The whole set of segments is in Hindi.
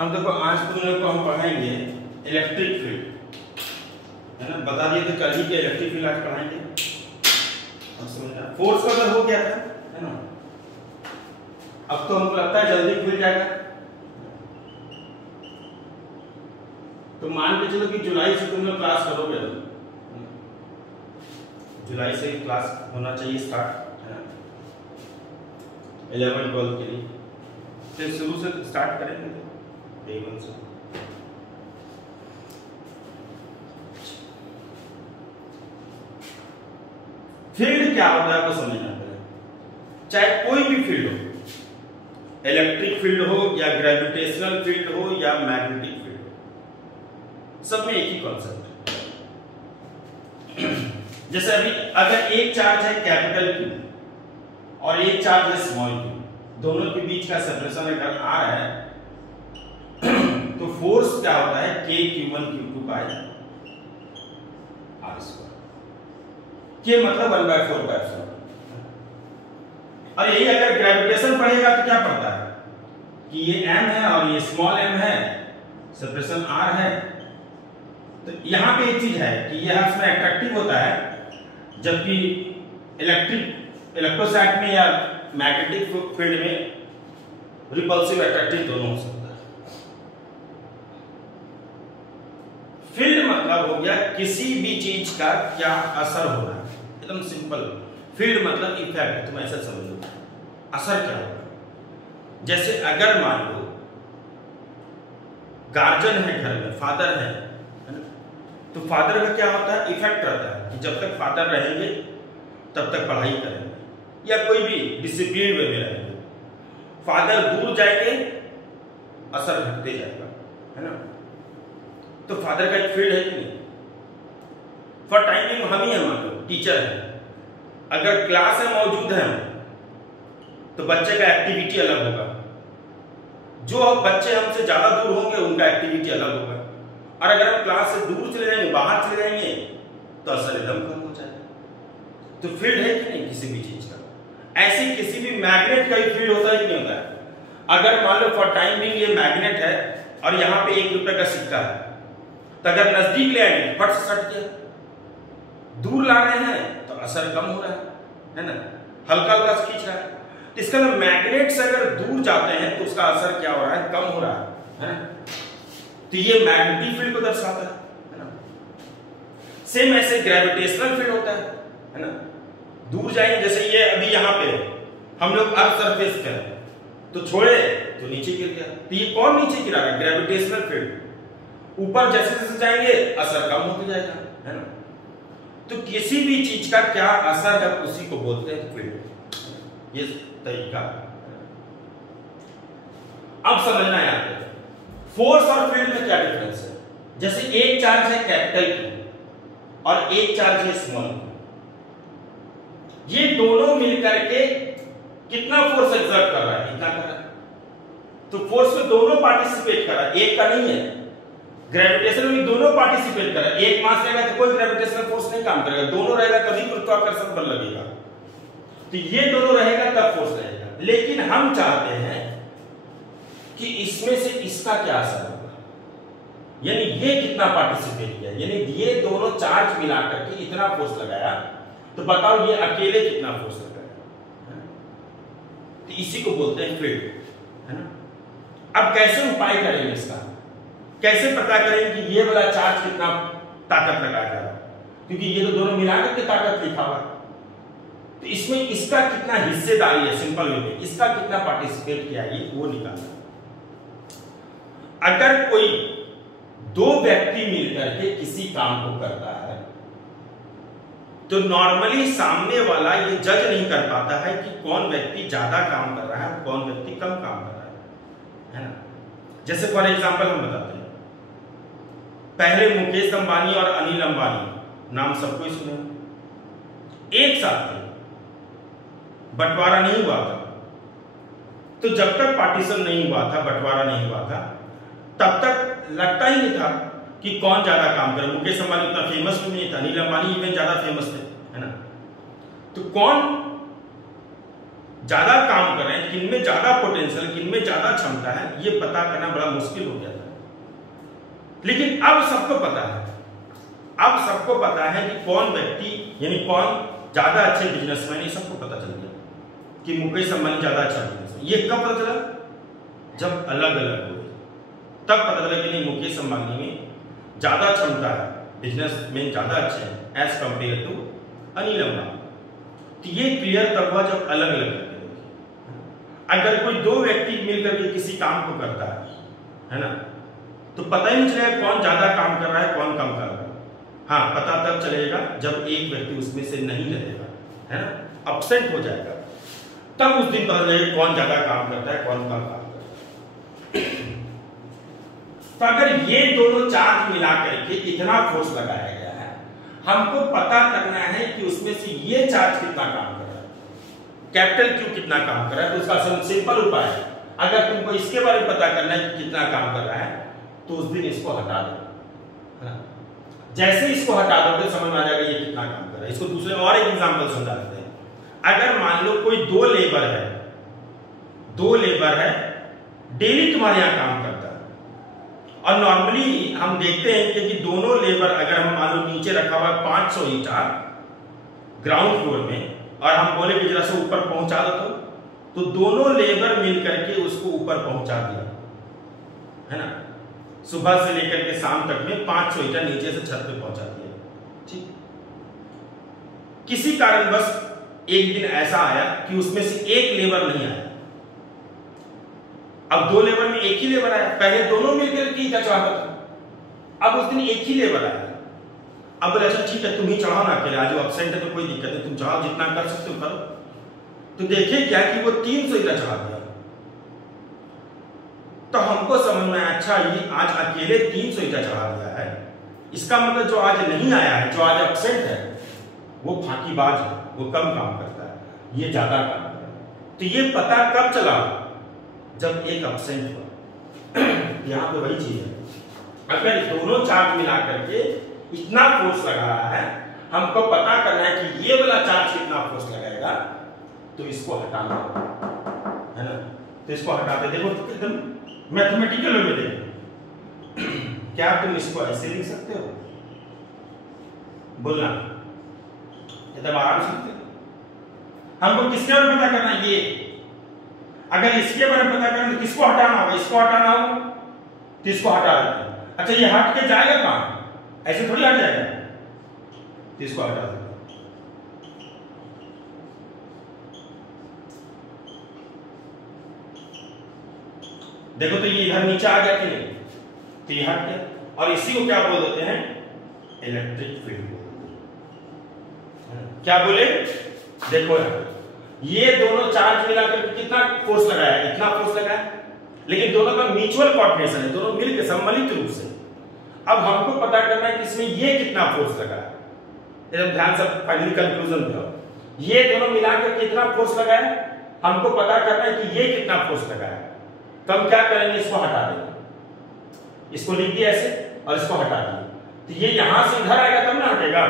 हम देखो आज तुम लोग को हम पढ़ाएंगे इलेक्ट्रिक फील्ड, है ना। बता दिए थे कल ही के इलेक्ट्रिक फील्ड आज पढ़ाएंगे। अब समझना फोर्स का अगर हो गया था, है ना। अब तो हमको लगता है जल्दी खुल जाएगा। तो मान के चलो कि जुलाई से तुम लोग क्लास करोगे, जुलाई से क्लास होना चाहिए स्टार्ट, है ना। 11-12 के लिए तो शुरू से स्टार्ट करेंगे डे 1 से। फील्ड क्या होता है आपको समझना पड़ेगा। चाहे कोई भी फील्ड हो, इलेक्ट्रिक फील्ड हो या ग्रेविटेशनल फील्ड हो या मैग्नेटिक फील्ड हो, सब में एक ही कॉन्सेप्ट है। जैसे अभी अगर एक चार्ज है कैपिटल Q और एक चार्ज है स्मॉल q, दोनों के बीच का सेपरेशन अगर r है तो फोर्स क्या होता है K(Q1 Q2) bye r²। K मतलब 1/4 और यही अगर ग्रेविटेशन पढ़ेगा तो क्या पढ़ता है कि ये m है और ये स्मॉल m है, सेपरेशन r है। तो यहां पे एक चीज है कि यह इसमें अट्रैक्टिव होता है, जबकि इलेक्ट्रोस्टैटिक में या मैग्नेटिक फील्ड में रिपल्सिव अट्रैक्टिव दोनों हो सकता है। फील्ड मतलब हो गया किसी भी चीज का क्या असर हो रहा है, एकदम सिंपल। फील्ड मतलब इफेक्ट, तुम ऐसा समझ लो असर क्या होगा। जैसे अगर मान लो गार्जियन है घर में, फादर है ना, तो फादर का क्या होता है इफेक्ट रहता है कि जब तक फादर रहेंगे तब तक पढ़ाई करेंगे या कोई भी डिसिप्लिन वे में रहेंगे। फादर दूर जाएंगे असर घटते जाएगा, है ना। तो फादर का एक फील्ड है कि नहीं। फॉर टाइमिंग हम ही है, मान लो टीचर है, अगर क्लास में मौजूद है तो बच्चे का एक्टिविटी अलग होगा, जो बच्चे हमसे ज्यादा दूर होंगे उनका एक्टिविटी अलग होगा। और अगर हम क्लास से दूर चले जाएंगे, बाहर चले जाएंगे तो असर एकदम कम हो जाएगा। तो फील्ड है कि नहीं किसी भी चीज का। ऐसे किसी भी मैग्नेट का ही फील्ड होता है कि नहीं होता है। अगर मान लो फॉर टाइम बीइंग ये मैग्नेट है और यहाँ पे 1 रुपए का सिक्का है, तो अगर नजदीक ले आएंगे फट से सट गया, दूर ला रहे हैं तो असर कम हो रहा है ना, हल्का हल्का खींच रहा है। तो इसका मतलब मैग्नेट से अगर दूर जाते हैं तो उसका असर क्या हो रहा है, कम हो रहा है ना। तो ये मैग्नेटिक फील्ड को दर्शाता है ना। सेम ऐसे ग्रेविटेशनल फील्ड होता है ना। दूर जाएंगे, जैसे ये अभी यहाँ पे हम लोग अर्थ सरफेस पे हैं तो छोड़े तो नीचे गिर गया, तो ये कौन नीचे गिरा है, ग्रेविटेशनल फील्ड। ऊपर जैसे जैसे जाएंगे असर कम होता जाएगा, है ना। तो किसी भी चीज का क्या असर है उसी को बोलते हैं फील्ड। ये तरीका अब समझना है। फोर्स और फील्ड में क्या डिफरेंस है। जैसे एक चार्ज है कैपिटल Q और एक चार्ज है स्मॉल q, ये दोनों मिलकर के कितना फोर्स एक्सर्ट कर रहा है, इतना कर रहा है। तो फोर्स में दोनों पार्टिसिपेट कर रहा है, एक का नहीं है। ग्रेविटेशन में दोनों पार्टिसिपेट कर रहा है। एक मास रहेगा तो कोई ग्रेविटेशनल फोर्स नहीं काम करेगा, दोनों रहेगा तभी गुरुत्वाकर्षण बल लगेगा। तो ये दोनों रहेगा तब फोर्स रहेगा। लेकिन हम चाहते हैं कि इसमें से इसका क्या असर होगा, यानी ये कितना पार्टिसिपेट किया, यानी ये दोनों चार्ज मिलाकर के इतना फोर्स लगाया, तो बताओ ये अकेले कितना फोर्स लगाया। तो इसी को बोलते हैं फील्ड, है ना। अब कैसे उपाय करेंगे इसका, कैसे पता करेंगे कि ये वाला चार्ज कितना ताकत लगाएगा, क्योंकि ये तो दोनों मिलाकर के ताकत लिखा हुआ। तो इसमें इसका कितना हिस्सेदारी है, सिंपल वे में इसका कितना पार्टिसिपेट किया है वो निकालना। अगर कोई दो व्यक्ति मिलकर के किसी काम को करता है तो नॉर्मली सामने वाला ये जज नहीं कर पाता है कि कौन व्यक्ति ज्यादा काम कर रहा है और कौन व्यक्ति कम काम कर रहा है ना। जैसे फॉर एग्जांपल हम बताते हैं, पहले मुकेश अंबानी और अनिल अंबानी नाम सबको ही सुने, एक साथ थे, बंटवारा नहीं हुआ था। तो जब तक पार्टीशन नहीं हुआ था, बंटवारा नहीं हुआ था, तब तक लगता ही नहीं था कि कौन ज्यादा काम करे। मुकेश अंबानी उतना फेमस भी नहीं था, अनिल अंबानी इवन ज्यादा फेमस थे, है ना। तो कौन ज्यादा काम कर रहे हैं, किन में ज्यादा पोटेंशियल, किन में ज्यादा क्षमता है, ये पता करना बड़ा मुश्किल हो गया था। लेकिन अब सबको पता है, अब सबको पता है कि कौन व्यक्ति यानी कौन ज्यादा अच्छे बिजनेसमैन, ये सबको पता चल गया कि मुकेश अंबानी ज्यादा अच्छा बिजनेसमैन। ये कब पता चला? जब अलग अलग हुए, तब पता चला कि नहीं, मुकेश अंबानी में ज्यादा क्षमता है, बिजनेस में ज्यादा अच्छे हैं as compare to Anil Ambani. तो ये क्लियर तब हुआ जब अलग अलग करते थे। अगर कोई दो व्यक्ति मिलकर के किसी काम को करता है ना, तो पता ही नहीं चलेगा कौन ज्यादा काम कर रहा है, कौन कम कर रहा है। हाँ, पता तब चलेगा जब एक व्यक्ति उसमें से नहीं रहेगा, है ना, अपसेंट हो जाएगा, तब उस दिन पता चलेगा कौन ज्यादा काम करता है, कौन कम काम करता है। तो अगर ये दोनों चार्ज मिला करके इतना फोर्स लगाया गया है, हमको पता करना है कि उसमें से ये चार्ज कितना काम कर रहा है, कैपिटल क्यू कितना काम कर रहा है। तो उसका सिंपल उपाय है, अगर तुमको इसके बारे में पता करना है कि कितना काम कर रहा है, तो उस दिन इसको हटा दो, है ना। जैसे इसको हटा दोगे समझ में आ जाएगा ये कितना काम कर रहा है। इसको दूसरे और एक एग्जांपल समझा देते हैं। अगर मान लो कोई दो लेबर है, डेली तुम्हारे यहां काम करता है, और नॉर्मली हम देखते हैं कि दोनों लेबर, अगर हम मान लो नीचे रखा हुआ 500 ईंटा ग्राउंड फ्लोर में, और हम बोले कि जरा से ऊपर पहुंचा दो, तो दोनों लेबर मिल करके उसको ऊपर पहुंचा दिया, है ना। सुबह से लेकर के शाम तक में 500 ईंटा नीचे से छत पे पहुंचा दिया, ठीक। किसी कारणवश एक दिन ऐसा आया कि उसमें से एक लेबर नहीं आया। अब दो लेबर में एक ही लेबर आया, पहले दोनों मिलकर के ईंटा चढ़ाता था, अब उस दिन एक ही लेबर आया। अब बोले अच्छा ठीक है, तुम ही चढ़ाओ ना अकेले, आज एब्सेंट है तो कोई दिक्कत नहीं, तुम चढ़ाओ, जितना कर सकते हो करो। तो देखे क्या कि वो 300 ईंटा चढ़ा दिया। तो हमको समझ में आया, अच्छा ये आज अकेले 300 ईंटा चढ़ा दिया है, इसका मतलब जो आज नहीं आया है, जो आज एब्सेंट है, वो फाकीबाज है, वो कम काम करता है, ये ज्यादा काम करता है। तो ये पता कब चला? जब एक एब्सेंट हुआ। यहां पे वही चीज है, अगर दोनों चार्ज मिला करके इतना फोर्स लगा रहा है, हमको पता करना है कि ये वाला चार्ज कितना फोर्स लगाएगा, तो इसको हटाना है ना। तो इसको हटाते, देखो एकदम मैथमेटिकल वे में देखो। क्या तुम इसको ऐसे लिख सकते हो? बोलना एकदम आराम से। हमको किसके बारे में पता करना है? ये अगर इसके बारे में पता करना तो किसको हटाना होगा? इसको हटाना होगा, तो इसको हटा देते हैं। अच्छा ये हट के जाएगा कहां? ऐसे थोड़ी हट जाएगा, तो इसको हटा देते हैं। देखो तो ये इधर नीचे आ गया कि नहीं, तो ये हट गया, और इसी को क्या बोल देते हैं? Electric field. क्या बोले? देखो यार, ये दोनों चार्ज मिलाकर कितना फोर्स लगाया है? इतना फोर्स लगाया, लेकिन दोनों का म्यूचुअल कोऑर्डिनेशन है, दोनों मिलकर सम्मिलित रूप से। अब हमको पता करना है कि इसमें ये कितना फोर्स लगा है। एकदम ध्यान से फाइनली कंक्लूजन पे आओ। ये दोनों मिलाकर कितना फोर्स लगाया, हमको पता करना है कि ये कितना फोर्स लगाया। तो हम क्या करेंगे? इसको हटा देंगे, इसको लिख दिया ऐसे और इसको हटा दिया, तो ये यहां से इधर आएगा तब ना हटेगा,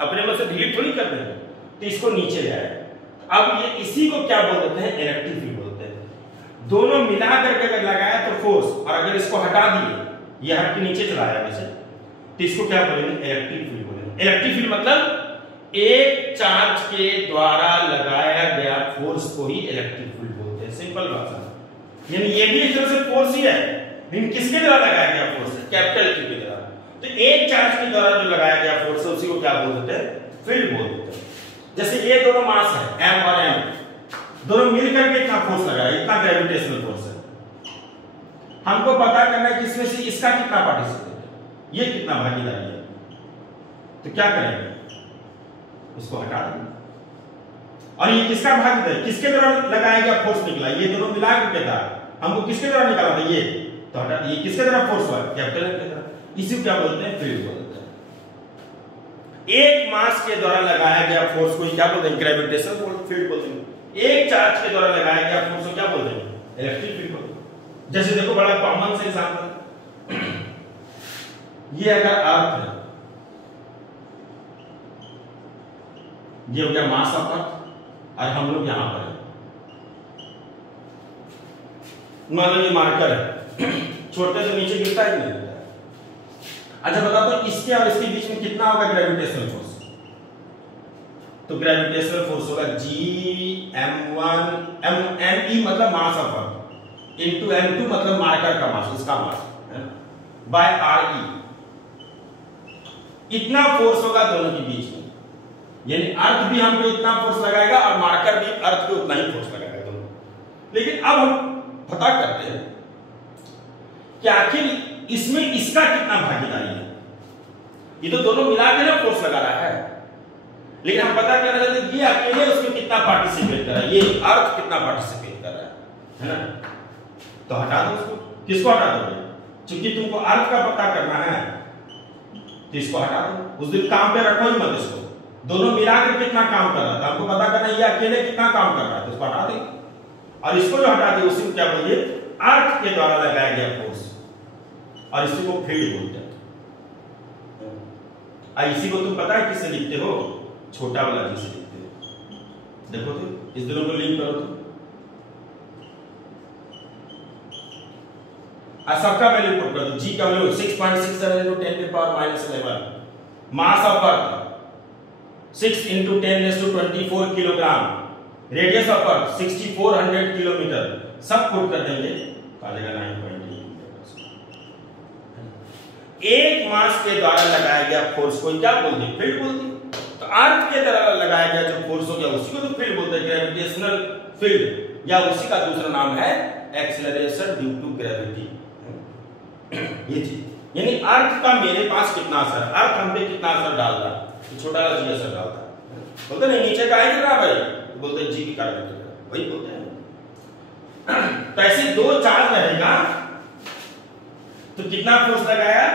अपने में से डिलीट थोड़ी कर देंगे। तो इसको नीचे ले आएगा। अब ये इसी को क्या बोल देते हैं? इलेक्ट्रिक फील्ड बोलते हैं। दोनों मिला करके अगर लगाया तो फोर्स, और अगर इसको हटा दिए, ये हट के नीचे चला आया वैसे, तो इसको क्या बोलेंगे? इलेक्ट्रिक फील्ड बोलेंगे। इलेक्ट्रिक फील्ड मतलब एक चार्ज के द्वारा लगाया गया फोर्स को ही इलेक्ट्रिक फील्ड बोलते हैं। सिंपल भाषा, यानी ये भी एक तरह से फोर्स ही है, लेकिन किसके द्वारा लगाया गया फोर्स है? कैपिटल क्यू के द्वारा। तो एक चार्ज के द्वारा जो लगाया गया फोर्स है उसी को क्या बोल देते हैं? फील्ड बोल देते हैं। जैसे ये दोनों मास है, m और m, दोनों मिलकर के इतना फोर्स लगाया, इतना ग्रेविटेशनल फोर्स है। हमको पता करना है कि इसमें से इसका कितना पार्टिसिपेट है, ये कितना भागीदारी है। तो क्या करेंगे? इसको हटा देंगे, और ये किसका भागीदारी, किसके द्वारा लगाया गया फोर्स निकला? ये दोनों मिला के था, हमको किसके द्वारा निकाला था? ये तो हटा, ये किसके द्वारा फोर्स हुआ? कैपिटल के द्वारा। इसी को क्या बोलते हैं? फील्ड बोलते हैं। एक मास के द्वारा लगाया गया फोर्स को क्या बोलते हैं? ग्रेविटेशनल फील्ड बोलते हैं। एक चार्ज के द्वारा लगाया गया फोर्स को क्या बोलते हैं? इलेक्ट्रिक फील्ड बोलते हैं। जैसे देखो बड़ा कॉमन से एग्जांपल, ये अगर अर्थ है, ये हो गया मास ऑफ अर्थ, और हम लोग यहां पर है, मान लो ये मार्कर है, छोड़ते से नीचे गिरता है कि नहीं गिरता है? अच्छा बताओ तो इसके और इसके बीच में कितना होगा ग्रेविटेशनल फोर्स? तो ग्रेविटेशनल फोर्स होगा Gm1 मतलब mass of earth into m2 मतलब मार्कर का मास, इसका मास है ना, बाय Re। इतना फोर्स होगा दोनों के बीच में, यानी अर्थ भी हम पे इतना फोर्स लगाएगा और मार्कर भी अर्थ पे उतना ही फोर्स लगाएगा दोनों। लेकिन अब हम पता करते हैं कि आखिर इसमें इसका कितना भागीदारी है। ये तो दोनों मिला के ना फोर्स लगा रहा है, लेकिन हम पता करना चाहते हैं ये अकेले उसमें कितना पार्टिसिपेट कर रहा है, ये अर्थ कितना पार्टिसिपेट कर रहा है ना। तो हटा दो उसको। किसको हटा दोगे? क्योंकि तुमको अर्थ का पता करना है तो इसको हटा दो। उस दिन काम पे रखो ही मत इसको, दोनों मिलाकर कितना काम कर रहा था हमको पता करना है, ये अकेले कितना काम कर रहा है तो इसको हटा देंगे। और इसको जो हटा दे उसी को क्या बोलिए? अर्थ के द्वारा लगाया गया फोर्स, और इसी को फील्ड बोलते हैं। इसी को तुम पता है किससे लिखते हो? छोटा वाला जी से लिखते हो। देखो तो इस दोनों को लिंक करो तो सबका वैल्यू पुट कर दो। जी का value 6.67 into 10 to the power -11, mass of earth 6 into 10⁻24 kilogram, radius of earth 6400 kilometre, सब पुट कर देंगे आ जाएगा 9.8 मीटर। एक मास के द्वारा लगाया गया फोर्स को क्या बोलते हैं? फील्ड बोलते हैं। तो अर्थ के द्वारा लगाया गया जो फोर्स हो गया उसी को तो फील्ड बोलते हैं, ग्रेविटेशनल फील्ड, या उसी का दूसरा नाम है एक्सीलरेशन ड्यू टू ग्रेविटी। ये चीज यानी अर्थ का मेरे पास कितना असर, अर्थ हम पे कितना असर डाल रहा है, छोटा सा जी असर डालता है। बोलते नहीं नीचे का है कितना भाई, तो बोलते हैं जी की कारण वही बोलते हैं। तो ऐसे दो चार्ज रहेगा तो कितना फोर्स लगाया?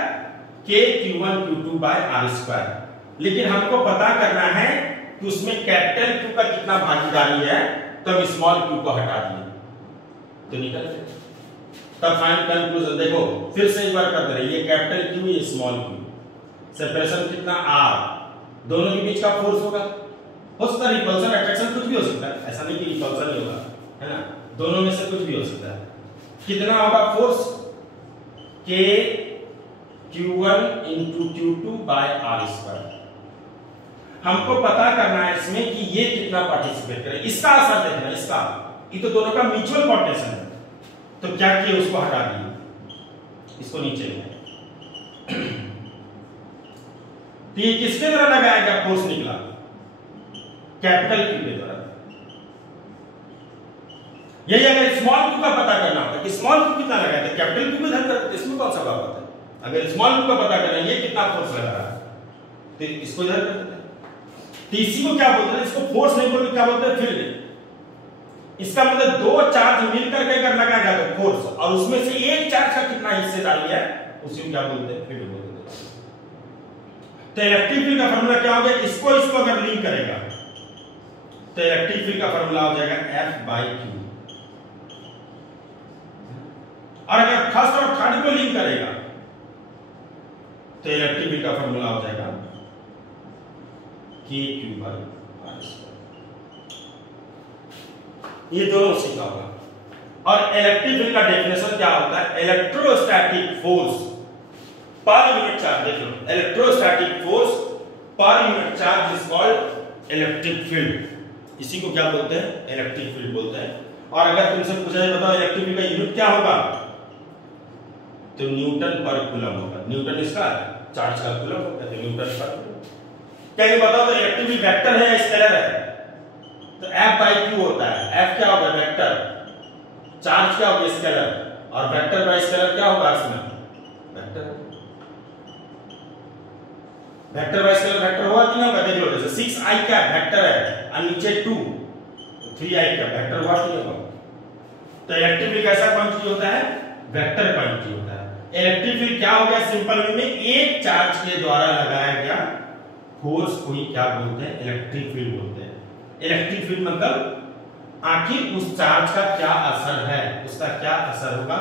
K Q1 Q2 r²। लेकिन हमको पता करना है कि उसमें कैपिटल Q का कितना भागीदारी है, तो हम स्मॉल q को हटा दिए तो निकल गया। तब फाइनल कंक्लूजन देखो फिर से एक बार करते रहिए, ये कैपिटल Q ये स्मॉल q, सेपरेशन कितना r, दोनों के बीच का फोर्स होगा। हो सकता है रिपल्सन अट्रैक्शन कुछ भी हो सकता है, ऐसा नहीं कि रिपल्सन ही होगा, है ना, दोनों में से कुछ भी हो सकता है। कितना होगा force? K Q1 into Q2 by r²। हमको पता करना है इसमें कि ये कितना पार्टिसिपेट करे, इसका असर देखना, इसका, ये तो दोनों का म्यूचुअल कोऑर्डिनेशन है। तो क्या किया? उसको हटा दिए, इसको नीचे ले। तो ये किसके द्वारा लगाया गया फोर्स निकला? कैपिटल Q के द्वारा। यही अगर स्मॉल q का पता करना होता कि स्मॉल q कितना लगाया था, कैपिटल Q में धन करते, इसमें कौन सा बात है? अगर स्मॉल q का पता करना ये कितना फोर्स लगा रहा है तो इसको इधर कर देते हैं। तो इसी को क्या बोलते हैं? इसको फोर्स नहीं बोलते, क्या बोलते हैं? फील्ड। इसका मतलब दो चार्ज मिलकर के अगर लगाया गया तो फोर्स, और उसमें से एक चार्ज का कितना हिस्सेदारी है उसी को क्या बोलते हैं? फील्ड बोलते हैं। तो इलेक्ट्रिक फील्ड का फार्मूला क्या हो गया? इसको इसको अगर लिंक करेगा तो इलेक्ट्रिक फील्ड का फार्मूला हो जाएगा F/Q। और अगर फर्स्ट और थर्ड को लिंक करेगा तो इलेक्ट्रिक फील्ड का फार्मूला हो जाएगा KQ/R²। ये दोनों सीखा होगा। और इलेक्ट्रिक फील्ड का डेफिनेशन क्या होता है? Electrostatic force per unit charge. देख लो, electrostatic force per unit charge is called electric field. इसी को क्या बोलते हैं? इलेक्ट्रिक फील्ड बोलते हैं। और अगर तुमसे पूछा जाए बताओ इलेक्ट्रिक फील्ड का यूनिट क्या होगा, तो न्यूटन पर कूलम होगा। न्यूटन इसका चार्ज का कूलम होगा, तो न्यूटन पर कूलम। क्या ये बताओ तो इलेक्ट्रिक फील्ड वेक्टर है या स्केलर है? तो F/Q होता है। F क्या होगा? वेक्टर। चार्ज क्या होगा? स्केलर। और वेक्टर बाय स्केलर क्या होगा? इसमें vector. Vector by scalar vector होगा कि नहीं होगा? देख लो, जैसे 6i क्या वेक्टर है और नीचे 2 3i क्या वेक्टर हुआ कि नहीं होगा? तो इलेक्ट्रिक फील्ड कैसा क्वांटिटी होता है? वेक्टर क्वांटिटी होता है। इलेक्ट्रिक फील्ड क्या हो गया? सिंपल वे में एक चार्ज के द्वारा लगाया गया फोर्स को ही क्या बोलते हैं? इलेक्ट्रिक फील्ड बोलते हैं। इलेक्ट्रिक फील्ड मतलब आखिर उस चार्ज का क्या असर है, उसका क्या असर होगा।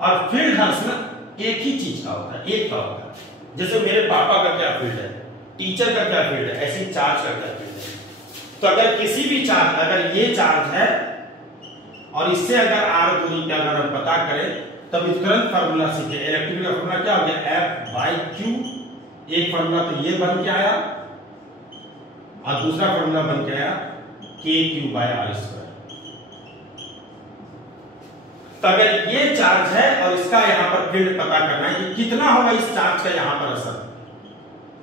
और फील्ड हमेशा एक ही चीज का होता है, एक का होता है। जैसे मेरे पापा का क्या फील्ड है, टीचर का क्या फील्ड है, ऐसे चार्ज का क्या फील्ड है। तो अगर किसी भी चार्ज, अगर ये चार्ज है और इससे अगर r दूरी का अगर हम पता करें तब तुरंत फार्मूला सीखे। इलेक्ट्रिक फील्ड का फार्मूला क्या हो गया, F बाई Q। एक फार्मूला तो ये बन के आया और दूसरा फार्मूला बन के आया KQ बाय R स्क्वायर। तो अगर ये चार्ज है और इसका यहां पर फील्ड पता करना है कि कितना होगा इस चार्ज का यहां पर असर,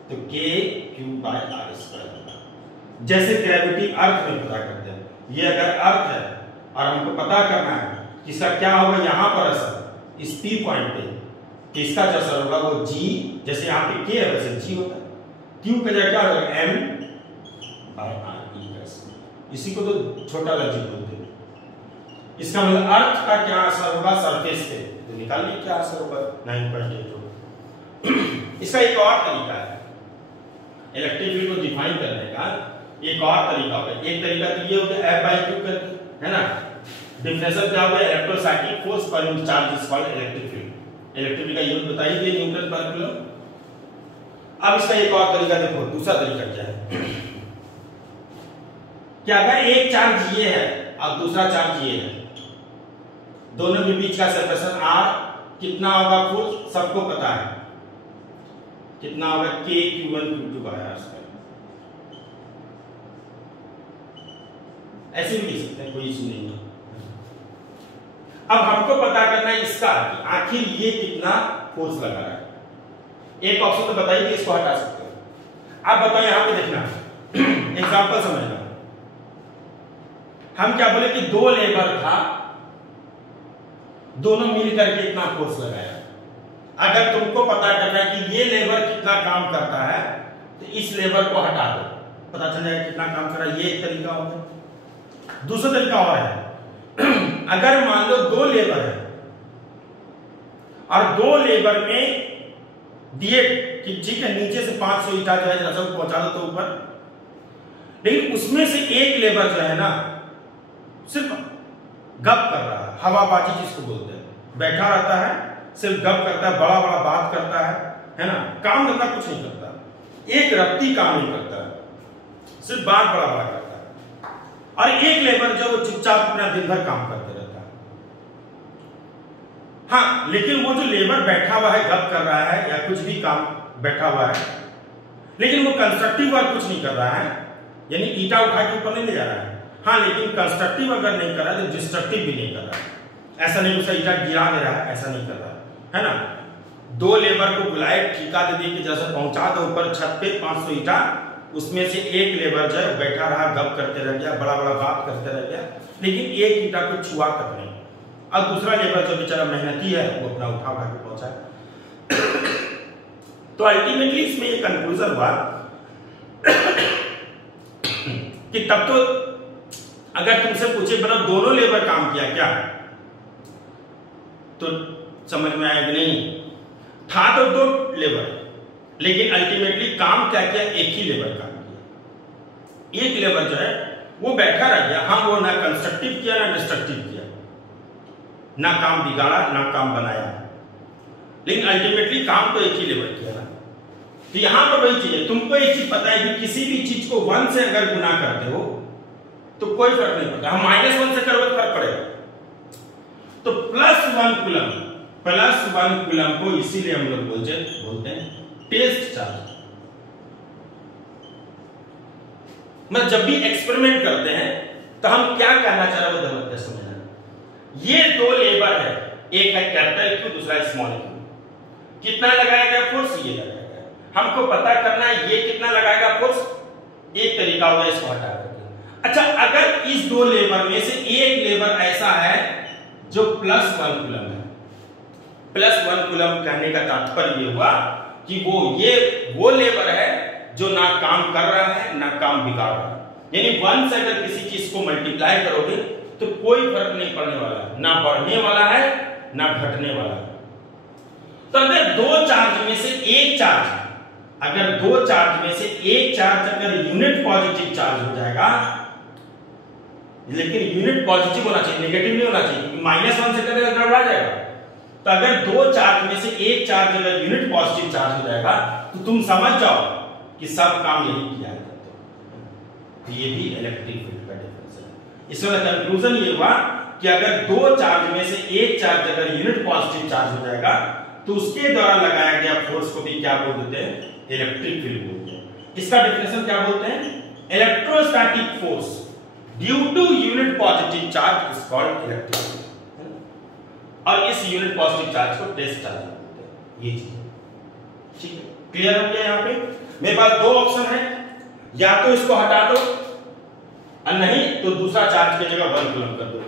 तो KQ बाय R स्क्वायर होगा। जैसे ग्रेविटी अर्थ में पता करते हैं, ये अगर अर्थ है और हमको पता करना है कि इसका क्या होगा यहां पर असर इस P पॉइंट पे, तो इसका जो असर होगा वो G, जैसे यहाँ पे K है वैसे G होता है। Q का जगह क्या होगा M बाय R E। इसी को तो छोटा लॉजिक बोलते हैं। इसका मतलब अर्थ का क्या असर होगा सरफेस पे, तो निकालिए क्या असर होगा 9.8 होगा। इसका एक और तरीका है इलेक्ट्रिक फील्ड को डिफाइन करने का, एक और तरीका होगा। एक तरीका तो ये हो गया F बाई Q करके, है ना। डिफरेंशियल क्या होगा, electrostatic force per unit charge is called electric field. Electric field का यूनिट बताइए न्यूटन पर कूलम। अब इसका एक और तरीका देखो, दूसरा तरीका क्या है कि अगर एक चार्ज ये है और दूसरा चार्ज ये है, दोनों के बीच का सेपरेशन r कितना होगा फोर्स सबको पता है, कितना होगा KQ1 Q2 bye R square. ऐसे भी लिख सकते हैं, कोई इशू नहीं है। अब हमको पता करना है इसका कि आखिर ये कितना फोर्स लगा रहा है। एक ऑप्शन तो बताइए, इसको हटा सकते हो। अब बताओ यहां पे देखना, एग्जांपल समझना। हम क्या बोले कि दो लेबर था, दोनों मिल करके इतना फोर्स लगाया। अगर तुमको पता करना है कि ये लेबर कितना काम करता है तो इस लेबर को हटा दो, पता चल जाएगा कितना काम कर रहा है। ये एक तरीका होगा। दूसरा तरीका और है, अगर मान लो दो लेबर है और दो लेबर में दिए कि ठीक है नीचे से 500 ईटा जो है सब पहुंचा दो तो ऊपर, लेकिन उसमें से एक लेबर जो है ना सिर्फ गप कर रहा है, हवाबाजी जिसको बोलते हैं, बैठा रहता है सिर्फ गप करता है, बड़ा बड़ा बात करता है ना, काम धंधा कुछ नहीं करता, एक रत्ती काम नहीं करता है, सिर्फ बात बड़ा बड़ा करता है। और एक लेबर जो वो चुपचाप अपना दिन भर काम करते रहता है। हाँ, लेकिन वो जो लेबर बैठा हुआ है, गप कर रहा है या कुछ भी काम बैठा हुआ है, लेकिन वो कंस्ट्रक्टिव वर्क कुछ नहीं कर रहा है, यानी ईटा उठा के ऊपर नहीं ले जा रहा है। हाँ, लेकिन कंस्ट्रक्टिव अगर नहीं कर रहा है तो डिस्ट्रक्टिव भी नहीं कर रहा है। ऐसा नहीं उसे ईटा गिरा दे रहा है, ऐसा नहीं कर रहा है ना। दो लेबर को बुलाए, ठेका दे दिए कि जैसे पहुंचा दो ऊपर छत पे 500 ईटा, उसमें से एक लेबर जो है बैठा रहा, गप करते रह गया, बड़ा बड़ा बात करते रह गया, लेकिन एक ईटा को छुआ तक नहीं। अब दूसरा लेबर जो बेचारा मेहनती है वो अपना उठा उठा के पहुंचा। तो अल्टीमेटली इसमें एक कंक्लूजन हुआ कि तब तो अगर तुमसे पूछे बड़ा दोनों लेबर काम किया क्या, तो समझ में आएगा नहीं। था तो दो लेबर, लेकिन अल्टीमेटली काम क्या किया, एक ही लेबर काम किया। एक लेबर जो है वो बैठा रह गया। हाँ, वो ना कंस्ट्रक्टिव किया ना डिस्ट्रक्टिव किया, ना काम बिगाड़ा ना काम बनाया, लेकिन अल्टीमेटली काम तो एक ही लेबर किया ना। तो यहां पर वही चीज है, तुमको एक चीज पता है कि किसी भी चीज को 1 से अगर गुना करते हो तो कोई फर्क नहीं पड़ता। हम -1 से करोगे फर्क पड़ेगा। तो +1 कूलम को इसीलिए हम लोग बोलते हैं टेस्ट चार्ज। मतलब जब भी एक्सपेरिमेंट करते हैं तो हम क्या कहना चाह रहे हैं वो समझना। ये दो लेबर है, एक है कैपिटल Q, दूसरा स्मॉल q। कितना लगाया गया फोर्स, ये लगाया गया। हमको पता करना है ये कितना लगाएगा फोर्स। एक तरीका होगा इसको हटा करके। अच्छा, अगर इस दो लेबर में से एक लेबर ऐसा है जो +1 कूलम है। +1 कूलम कहने का तात्पर्य ये हुआ कि वो लेबर है जो ना काम कर रहा है ना काम बिगाड़ रहा है। यानी 1 से अगर किसी चीज को मल्टीप्लाई करोगे तो कोई फर्क नहीं पड़ने वाला, ना बढ़ने वाला है ना घटने वाला है। तो अगर दो चार्ज में से एक चार्ज, अगर यूनिट पॉजिटिव चार्ज हो जाएगा, लेकिन यूनिट पॉजिटिव होना चाहिए, नेगेटिव नहीं होना चाहिए, -1 से करेगा गड़बड़ा जाएगा। तो अगर दो चार्ज में से एक चार्ज अगर यूनिट पॉजिटिव चार्ज हो जाएगा तो तुम समझ जाओ कि सब काम यही किया है। तो ये भी इलेक्ट्रिक फील्ड का डिफरेंस है। इसमें कंक्लूजन ये हुआ कि अगर दो चार्ज में से एक चार्ज अगर यूनिट पॉजिटिव चार्ज हो जाएगा तो उसके द्वारा लगाया गया फोर्स को भी क्या बोल देते हैं, इलेक्ट्रिक फील्ड बोलते हैं। इसका डेफिनेशन क्या बोलते हैं, electrostatic force due to unit positive charge is called electric field, और इस यूनिट पॉजिटिव चार्ज को टेस्ट चार्ज बोलते हैं। ये चीज ठीक है, क्लियर हो गया। यहाँ पे मेरे पास दो ऑप्शन है, या तो इसको हटा दो और नहीं तो दूसरा चार्ज की जगह 1 कूलम कर दो।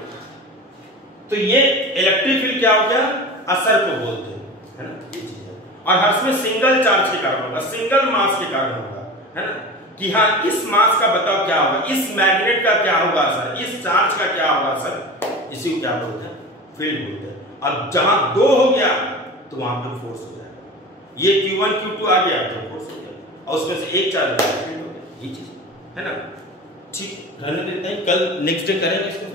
तो ये इलेक्ट्रिक फील्ड क्या हो गया, असर को बोलते हैं, है ना, ये चीज है। और हर्ष में सिंगल चार्ज के कारण होगा, सिंगल मास के कारण होगा, है ना, कि हाँ इस मास का बताओ क्या होगा, इस मैग्नेट का क्या होगा असर, इस चार्ज का क्या होगा असर, इसी को क्या बोलते हैं, फील्ड बोलते हैं। अब जहां दो हो गया तो वहां पर फोर्स हो जाएगा, ये Q1 Q2 आ गया तो फोर्स हो गया, और उसमें से एक चार्ज फील्ड हो गया, ये चीज है ना। ठीक, रहने देते हैं, कल नेक्स्ट डे करेंगे इसको।